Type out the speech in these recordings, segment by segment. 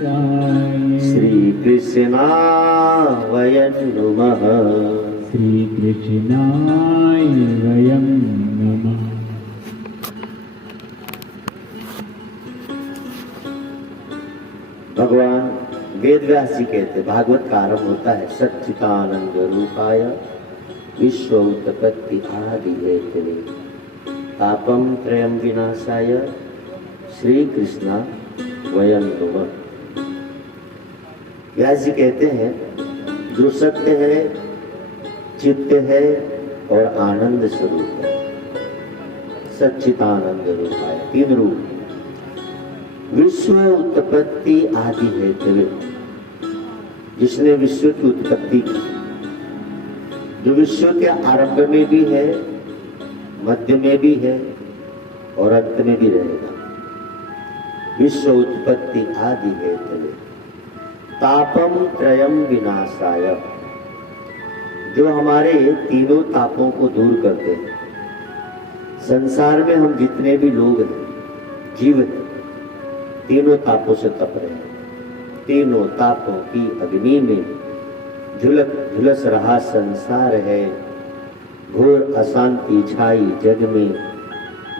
श्री कृष्णाय नमः। श्री कृष्णाय वयं नमः। भगवान वेद व्यास जी कहते, भागवत का आरंभ होता है सच्चिदानंद रूपाय विश्व उत्पत्ति आदि हेतवे तापम त्रयम विनाशाय श्री कृष्णा वयं नमः। व्यास जी कहते हैं जो सत्य है, चित्त है और आनंद स्वरूप है, सच्चिदानंद रूपाय, तीन रूप, विश्व उत्पत्ति आदि हेतु, जिसने विश्व की उत्पत्ति की, जो विश्व के आरंभ में भी है, मध्य में भी है और अंत में भी रहेगा। विश्व उत्पत्ति आदि हेतु तापम त्रयम विनाशाय, जो हमारे तीनों तापों को दूर करते हैं। संसार में हम जितने भी लोग हैं, जीव हैं, तीनों तापों से तप रहे हैं। तीनों तापों की अग्नि में झुलस रहा संसार है। घोर अशांति छाई जग में,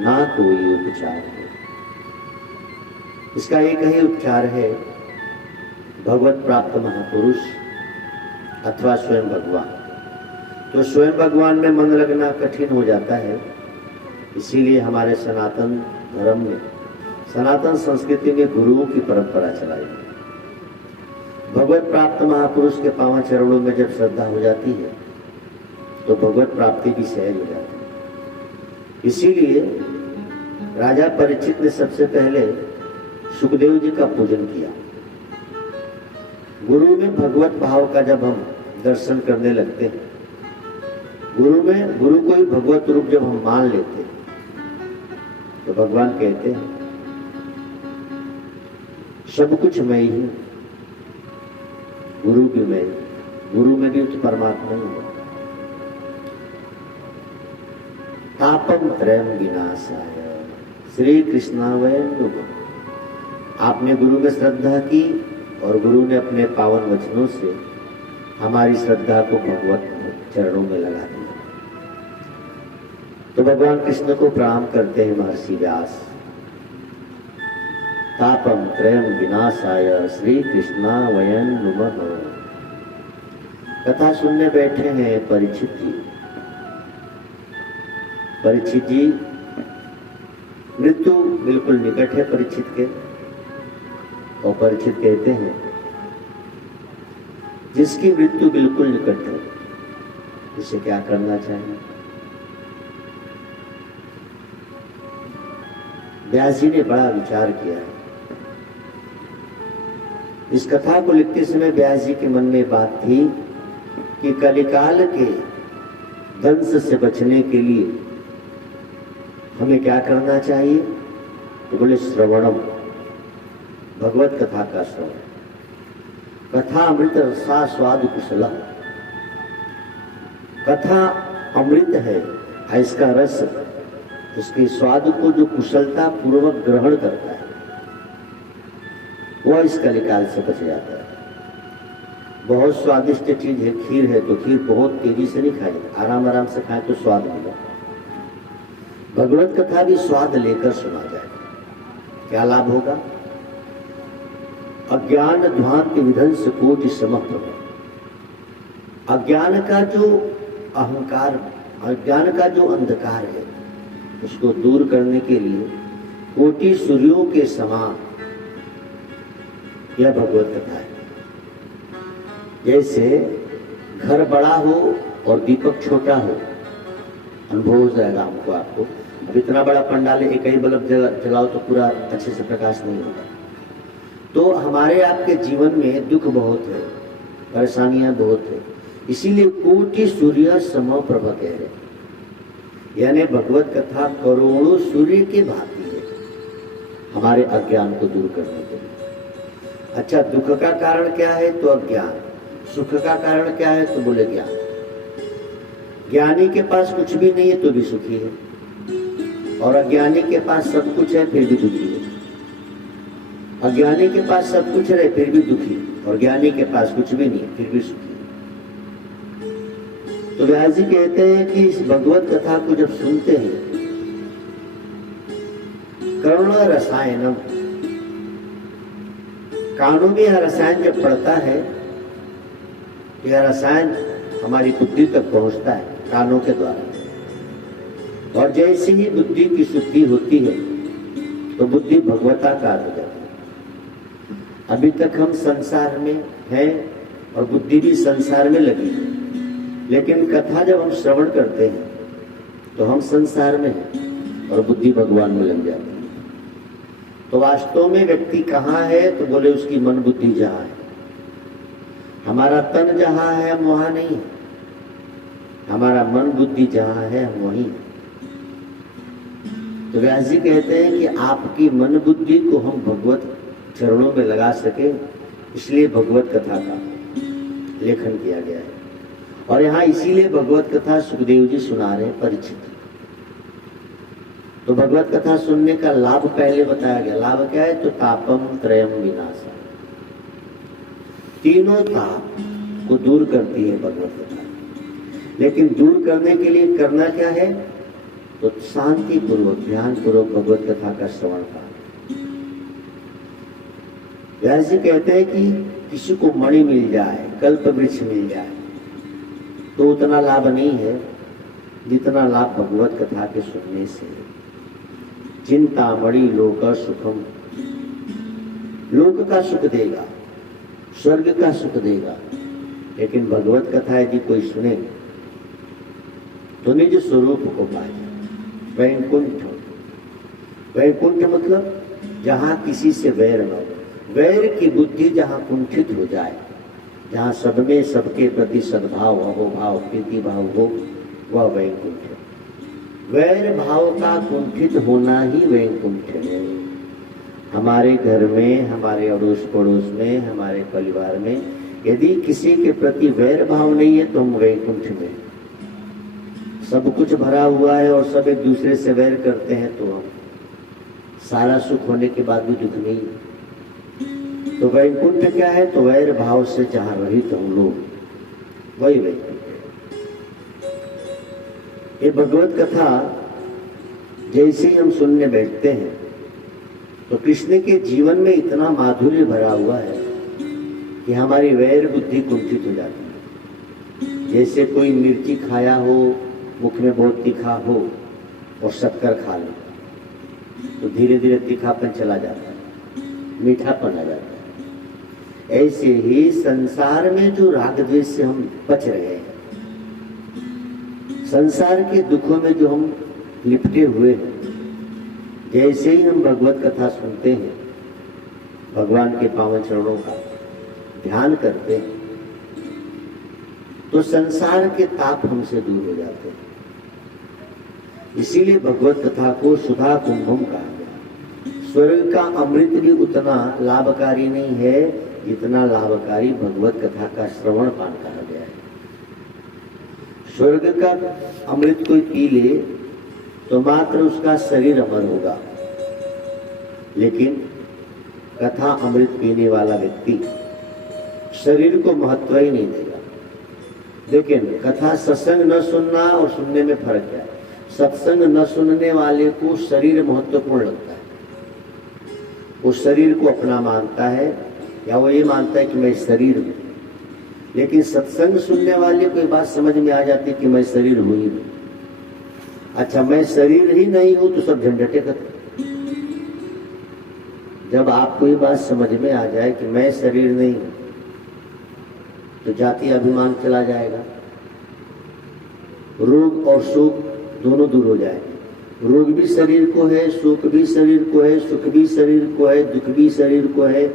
ना कोई उपचार है। इसका एक ही उपचार है, भगवत प्राप्त महापुरुष अथवा स्वयं भगवान। तो स्वयं भगवान में मन लगना कठिन हो जाता है। इसीलिए हमारे सनातन धर्म में, सनातन संस्कृति में गुरुओं की परंपरा चलाई। भगवत प्राप्त महापुरुष के पावन चरणों में जब श्रद्धा हो जाती है तो भगवत प्राप्ति भी सहज हो जाती है। इसीलिए राजा परीक्षित ने सबसे पहले सुखदेव जी का पूजन किया। गुरु में भगवत भाव का जब हम दर्शन करने लगते हैं, गुरु को ही भगवत रूप जब हम मान लेते हैं, तो भगवान कहते हैं सब कुछ मैं ही हूं, गुरु भी मैं, गुरु में भी तो परमात्मा ही है। तापम त्रयम विनाशाय श्री कृष्णाय नमः। आपने गुरु में श्रद्धा की और गुरु ने अपने पावन वचनों से हमारी श्रद्धा को भगवत चरणों में लगा दिया। तो भगवान कृष्ण को प्रणाम करते हैं महर्षि व्यास। तापम त्रयम विनाशाय श्री कृष्णा वयं नमः। कथा सुनने बैठे हैं परीक्षित जी। परीक्षित जी, मृत्यु बिल्कुल निकट है परीक्षित के, और परीक्षित कहते हैं जिसकी मृत्यु बिल्कुल निकट है उसे क्या करना चाहिए। व्यास जी ने बड़ा विचार किया है। इस कथा को लिखते समय व्यास जी के मन में बात थी कि कलिकाल के दंश से बचने के लिए हमें क्या करना चाहिए। तो बोले श्रवणम, भगवत कथा का श्रवण। कथा अमृत रसा स्वाद कुशला, कथा अमृत है, इसका रस उसके स्वाद को जो कुशलता पूर्वक ग्रहण करता है वह इस कलिकाल से बच जाता है। बहुत स्वादिष्ट चीज है, खीर है तो खीर बहुत तेजी से नहीं खाएं, आराम आराम से खाएं तो स्वाद मिला। भगवत कथा भी स्वाद लेकर सुना जाए, क्या लाभ होगा। अज्ञान ध्वांत विध्वंस कोटि समप्रभ। अज्ञान का जो अहंकार, अज्ञान का जो अंधकार है उसको दूर करने के लिए कोटि सूर्यों के समान यह भगवत कथा है। जैसे घर बड़ा हो और दीपक छोटा हो, अनुभव हो जाएगा हमको, आपको। अब इतना बड़ा पंडाल है, एक ही बल्ब जलाओ तो पूरा अच्छे से प्रकाश नहीं होगा। तो हमारे आपके जीवन में दुख बहुत है, परेशानियां बहुत है, इसीलिए कोटि सूर्य समप्रभ कह रहे, यानी भगवत कथा करोड़ों सूर्य के भांति है हमारे अज्ञान को दूर करने के लिए। अच्छा, दुख का कारण क्या है तो अज्ञान, सुख का कारण क्या है तो बोले ज्ञान। ज्ञानी के पास कुछ भी नहीं है तो भी सुखी है, और अज्ञानी के पास सब कुछ है फिर भी दुखी है। अज्ञानी के पास सब कुछ रहे फिर भी दुखी, और ज्ञानी के पास कुछ भी नहीं फिर भी सुखी। तो व्यास जी कहते हैं कि इस भगवत कथा को जब सुनते हैं, करुण रसायनम, कानों में यह रसायन जब पड़ता है, यह रसायन हमारी बुद्धि तक पहुंचता है कानों के द्वारा, और जैसे ही बुद्धि की शुद्धि होती है तो बुद्धि भगवताकार हो जाती है। अभी तक हम संसार में हैं और बुद्धि भी संसार में लगी है, लेकिन कथा जब हम श्रवण करते हैं तो हम संसार में हैं और बुद्धि भगवान में लग जाती है। तो वास्तव में व्यक्ति कहाँ है, तो बोले उसकी मन बुद्धि जहाँ है। हमारा तन जहाँ है हम वहां नहीं है, हमारा मन बुद्धि जहाँ है हम वहीं हैं। तो व्यास जी कहते हैं कि आपकी मन बुद्धि को हम भगवत चरणों में लगा सके, इसलिए भगवत कथा का लेखन किया गया है। और यहाँ इसीलिए भगवत कथा सुखदेव जी सुना रहे हैं परीक्षित। तो भगवत कथा सुनने का लाभ पहले बताया गया। लाभ क्या है, तो तापम त्रयम विनाशा, तीनों ताप को दूर करती है भगवत कथा। लेकिन दूर करने के लिए करना क्या है, तो शांति पूर्वक ध्यान पूर्वक भगवत कथा का श्रवण का। व्यास जी कहते हैं कि किसी को मणि मिल जाए, कल्प वृक्ष मिल जाए, तो उतना लाभ नहीं है जितना लाभ भगवत कथा के सुनने से। चिंता मणि लोक सुखम, लोक का सुख देगा, स्वर्ग का सुख देगा, लेकिन भगवत कथा यदि कोई सुने तो निज स्वरूप को पाए। वैकुंठ, वैकुंठ मतलब जहां किसी से वैर न हो, वैर की बुद्धि जहां कुंठित हो जाए, जहां सब में सबके प्रति सद्भाव अहोभाव प्रीति भाव हो, वह वैकुंठ है। वैर भाव का कुंठित होना ही वैकुंठ है। हमारे घर में, हमारे अड़ोस पड़ोस में, हमारे परिवार में यदि किसी के प्रति वैर भाव नहीं है तो हम वैकुंठ में। सब कुछ भरा हुआ है और सब एक दूसरे से वैर करते हैं तो हम सारा सुख होने के बाद भी दुख नहीं। तो वैकुंठ क्या है, तो वैर भाव से जहां रहित हम लोग, वही वैकुंठ है। ये भगवत कथा जैसे ही हम सुनने बैठते हैं तो कृष्ण के जीवन में इतना माधुर्य भरा हुआ है कि हमारी वैर बुद्धि कुंठित हो जाती है। जैसे कोई मिर्ची खाया हो, मुख में बहुत तीखा हो और शक्कर खा ले तो धीरे धीरे तीखापन चला जाता है, मीठापन आ जाता है। ऐसे ही संसार में जो राग द्वेष से हम बच रहे हैं, संसार के दुखों में जो हम लिपटे हुए हैं, जैसे ही हम भगवत कथा सुनते हैं, भगवान के पावन चरणों का ध्यान करते हैं, तो संसार के ताप हमसे दूर हो जाते हैं। इसीलिए भगवत कथा को सुधा कुंभम कहा गया। स्वर्ग का अमृत भी उतना लाभकारी नहीं है जितना लाभकारी भगवत कथा का श्रवण पान कहा गया है। स्वर्ग का अमृत कोई पी ले तो मात्र उसका शरीर अमर होगा, लेकिन कथा अमृत पीने वाला व्यक्ति शरीर को महत्व ही नहीं देगा। लेकिन कथा सत्संग न सुनना और सुनने में फर्क है। सत्संग न सुनने वाले को शरीर महत्वपूर्ण लगता है, वो शरीर को अपना मानता है या वो ये मानता है कि मैं शरीर हूं। लेकिन सत्संग सुनने वाले को ये बात समझ में आ जाती है कि मैं शरीर हूं ही नहीं। अच्छा, मैं शरीर ही नहीं हूं तो सब झंझटे खत्म। जब आपको ये बात समझ में आ जाए कि मैं शरीर नहीं हूं तो जाति अभिमान चला जाएगा, रोग और शोक दोनों दूर हो जाएंगे। रोग भी शरीर को है, शोक भी शरीर को है, सुख भी शरीर को है, दुख भी शरीर को है।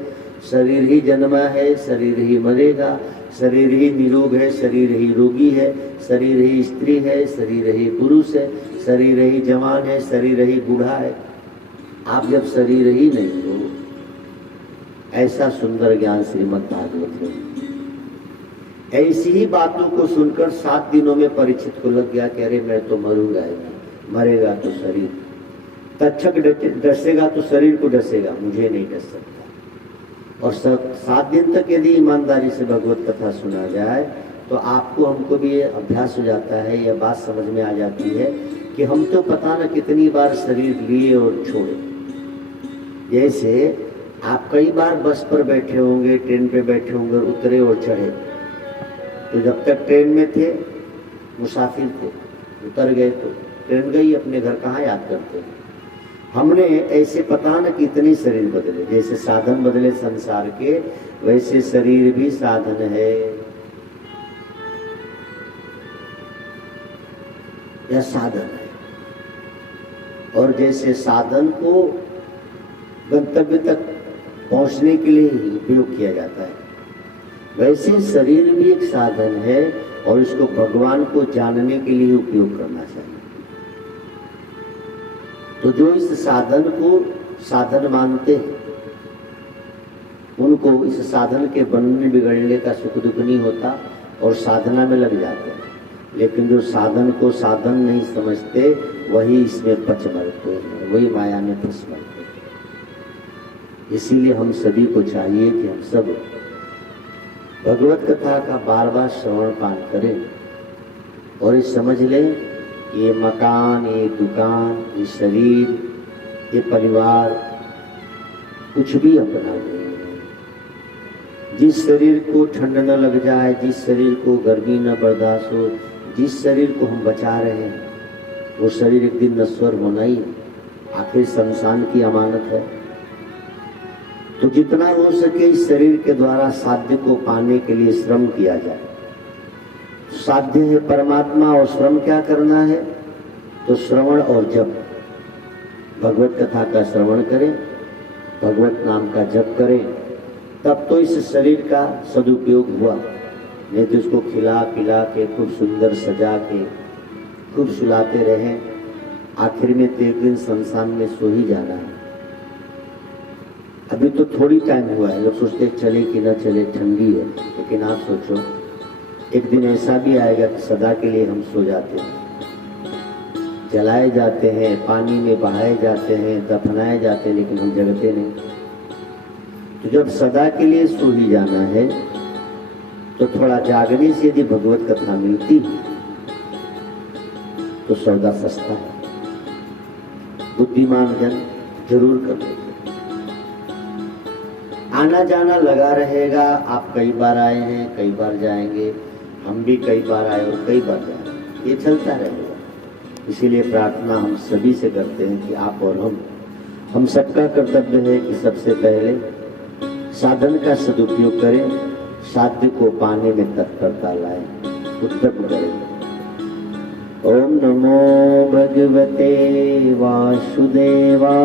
शरीर ही जन्मा है, शरीर ही मरेगा, शरीर ही निरोग है, शरीर ही रोगी है, शरीर ही स्त्री है, शरीर ही पुरुष है, शरीर ही जवान है, शरीर ही बूढ़ा है। आप जब शरीर ही नहीं हो, ऐसा सुंदर ज्ञान श्रीमद् भागवत में। ऐसी ही बातों को सुनकर 7 दिनों में परीक्षित को लग गया कि अरे मैं तो मरूंगा ही, मरेगा तो शरीर। तक्षक डसेगा तो शरीर को डसेगा, मुझे नहीं डस सकता। और 7 दिन तक यदि ईमानदारी से भगवत कथा सुना जाए तो आपको हमको भी ये अभ्यास हो जाता है, यह बात समझ में आ जाती है कि हम तो पता न कितनी बार शरीर लिए और छोड़े। जैसे आप कई बार बस पर बैठे होंगे, ट्रेन पे बैठे होंगे, उतरे और चढ़े, तो जब तक ट्रेन में थे मुसाफिर थे, उतर गए तो ट्रेन गई, अपने घर कहाँ याद करते हैं। हमने ऐसे पता न कितने शरीर बदले, जैसे साधन बदले संसार के, वैसे शरीर भी साधन है। यह साधन है, और जैसे साधन को गंतव्य तक पहुंचने के लिए ही उपयोग किया जाता है, वैसे शरीर भी एक साधन है और इसको भगवान को जानने के लिए उपयोग करना चाहिए। तो जो इस साधन को साधन मानते हैं, उनको इस साधन के बनने बिगड़ने का सुख दुख नहीं होता और साधना में लग जाते हैं। लेकिन जो साधन को साधन नहीं समझते, वही इसमें पच मरते हैं, वही माया में फंस मरते हैं। इसीलिए हम सभी को चाहिए कि हम सब भगवत कथा का बार बार श्रवण पान करें और ये समझ लें कि ये मकान, ये दुकान, ये शरीर, ये परिवार कुछ भी अपना नहीं है। जिस शरीर को ठंड न लग जाए, जिस शरीर को गर्मी न बर्दाश्त हो, जिस शरीर को हम बचा रहे हैं, वो शरीर एक दिन नश्वर होना ही है। आखिर संसार की अमानत है। तो जितना हो सके इस शरीर के द्वारा साध्य को पाने के लिए श्रम किया जाए। साध्य है परमात्मा और श्रम क्या करना है? तो श्रवण और जप, भगवत कथा का श्रवण करें, भगवत नाम का जप करें, तब तो इस शरीर का सदुपयोग हुआ। नहीं तो इसको खिला पिला के खूब सुंदर सजा के खूब सुलाते रहें, आखिर में तो एक दिन संसार में सो ही जाना है। अभी तो थोड़ी टाइम हुआ है, लोग सोचते चले कि ना चले, ठंडी है, लेकिन आप सोचो एक दिन ऐसा भी आएगा कि सदा के लिए हम सो जाते हैं, जलाए जाते हैं, पानी में बहाए जाते हैं, दफनाए जाते हैं, लेकिन हम जगते नहीं। तो जब सदा के लिए सो ही जाना है तो थोड़ा जागने से यदि भगवत कथा मिलती तो सौदा सस्ता है। बुद्धिमान जन जरूर कर लेंगे। आना जाना लगा रहेगा। आप कई बार आए हैं, कई बार जाएंगे, हम भी कई बार आए और कई बार जाएंगे, ये चलता रहेगा। इसीलिए प्रार्थना हम सभी से करते हैं कि आप और हम सबका कर्तव्य है कि सबसे पहले साधन का सदुपयोग करें, साध्य को पाने में तत्परता लाएं, उत्तम करें। ओम नमो भगवते वासुदेवाय।